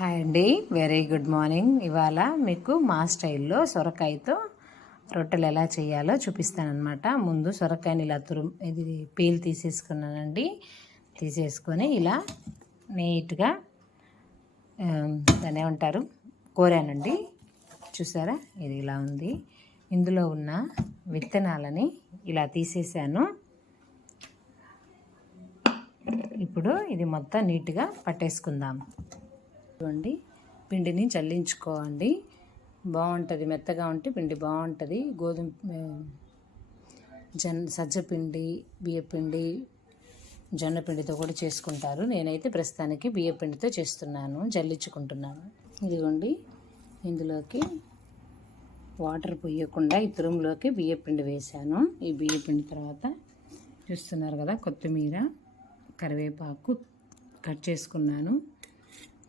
Hi అండి. Very good morning ఇవాళ మీకు మా స్టైల్లో సొరకాయతో రొట్టెలు ఎలా చేయాలో చూపిస్తానమాట ముందు సొరకాయని ఇలా తురు ఇది పీల్ తీసేసుకున్నానండి. తీసేసుకొని ఇలా నీట్గా దాని ఏమంటారు? కోరానండి. చూసారా? ఇది ఇలా ఉంది. ఇందులో ఉన్న విత్తనాలని ఇలా తీసేసాను. ఇప్పుడు ఇది మొత్తం నీట్గా పట్టేసుకుందాం. చూడండి. పిండిని చల్లించుకోండి బాగుంటుంది. మెత్తగా ఉంటే పిండి బాగుంటుంది. గోధుమ జన్ సజ్జపిండి బియ్యపిండి జొన్నపిండితో కూడా చేసుకుంటారు. నేనైతే ప్రస్తుతానికి బియ్యపిండితో చేస్తున్నాను. జల్లించుకుంటున్నాను ఇదిగోండి. ఇందులోకి వాటర్ పొయ్యకుండా ఈ తురుములోకి బియ్యపిండి వేశాను. ఈ బియ్యపిండి తర్వాత చూస్తున్నారు కదా కొత్తిమీర కరివేపాకు కట్ చేసుకున్నాను.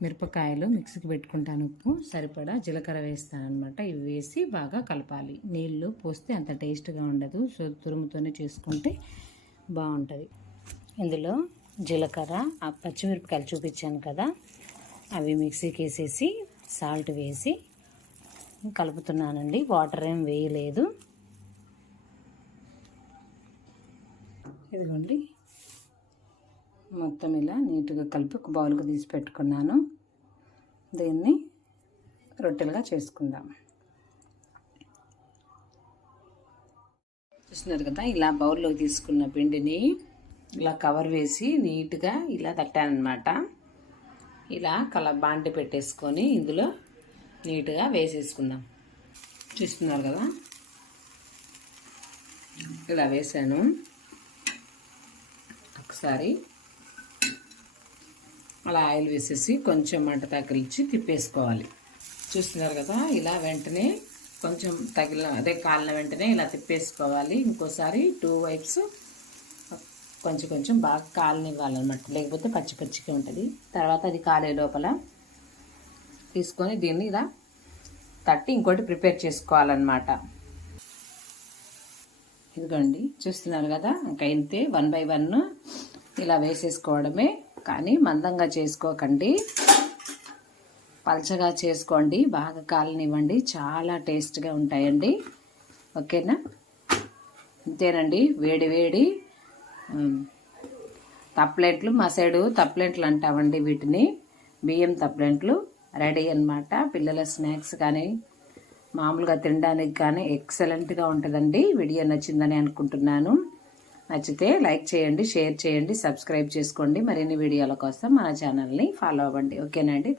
మిరపకాయలు మిక్సీకి పెట్టుకుంటాను ఉప్పు సరిపడా జీలకర్ర వేస్తాను అనమాట ఇవి వేసి బాగా కలపాలి. నీళ్ళు పోస్తే అంత టేస్ట్గా ఉండదు. సో తురుముతోనే చేసుకుంటే బాగుంటుంది. ఇందులో జీలకర్ర ఆ పచ్చిమిరపకాయలు చూపించాను కదా. అవి మిక్సీకి వేసేసి సాల్ట్ వేసి కలుపుతున్నానండి. వాటర్ ఏం వేయలేదు. ఇదిగోండి. మొత్తం ఇలా నీట్గా కలిపి ఒక బౌల్కి తీసి పెట్టుకున్నాను. దీన్ని రొట్టెలుగా చేసుకుందాం. చూస్తున్నారు కదా ఇలా బౌల్లో తీసుకున్న పిండిని ఇలా కవర్ వేసి నీట్గా ఇలా తట్టానమాట ఇలా కల బాంటి పెట్టేసుకొని ఇందులో నీట్గా వేసేసుకుందాం. చూస్తున్నారు కదా ఇలా వేసాను. ఒకసారి అలా ఆయిల్ వేసేసి కొంచెం మంట తగిలించి తిప్పేసుకోవాలి. చూస్తున్నారు కదా ఇలా వెంటనే కొంచెం తగిలిన అదే కాలిన వెంటనే ఇలా తిప్పేసుకోవాలి. ఇంకోసారి టూ వైప్స్ కొంచెం కొంచెం బాగా కాలనివ్వాలన్నమాట. లేకపోతే పచ్చి పచ్చిగా ఉంటుంది. తర్వాత అది కాలే లోపల తీసుకొని దీన్ని ఇలా తట్టి ఇంకోటి ప్రిపేర్ చేసుకోవాలన్నమాట. ఇదిగోండి చూస్తున్నారు కదా ఇంకా ఇంతే. వన్ బై వన్ ఇలా వేసేసుకోవడమే. కానీ మందంగా చేసుకోకండి. పలచగా చేసుకోండి. బాగా కాలనివ్వండి. చాలా టేస్ట్గా ఉంటాయండి. ఓకేనా? అంతేనండి వేడి వేడి. తప్లెట్లు మా సైడు తప్లెంట్లు అంటామండి వీటిని. బియ్యం తప్లెంట్లు రెడీ అనమాట పిల్లల స్నాక్స్ కానీ మామూలుగా తినడానికి కానీ ఎక్సలెంట్గా ఉంటుందండి. వీడియో నచ్చిందని అనుకుంటున్నాను. నచ్చితే లైక్ చేయండి షేర్ చేయండి సబ్స్క్రైబ్ చేసుకోండి. మరిన్ని వీడియోల కోసం మన ఛానల్ని ఫాలో అవ్వండి. ఓకేనండి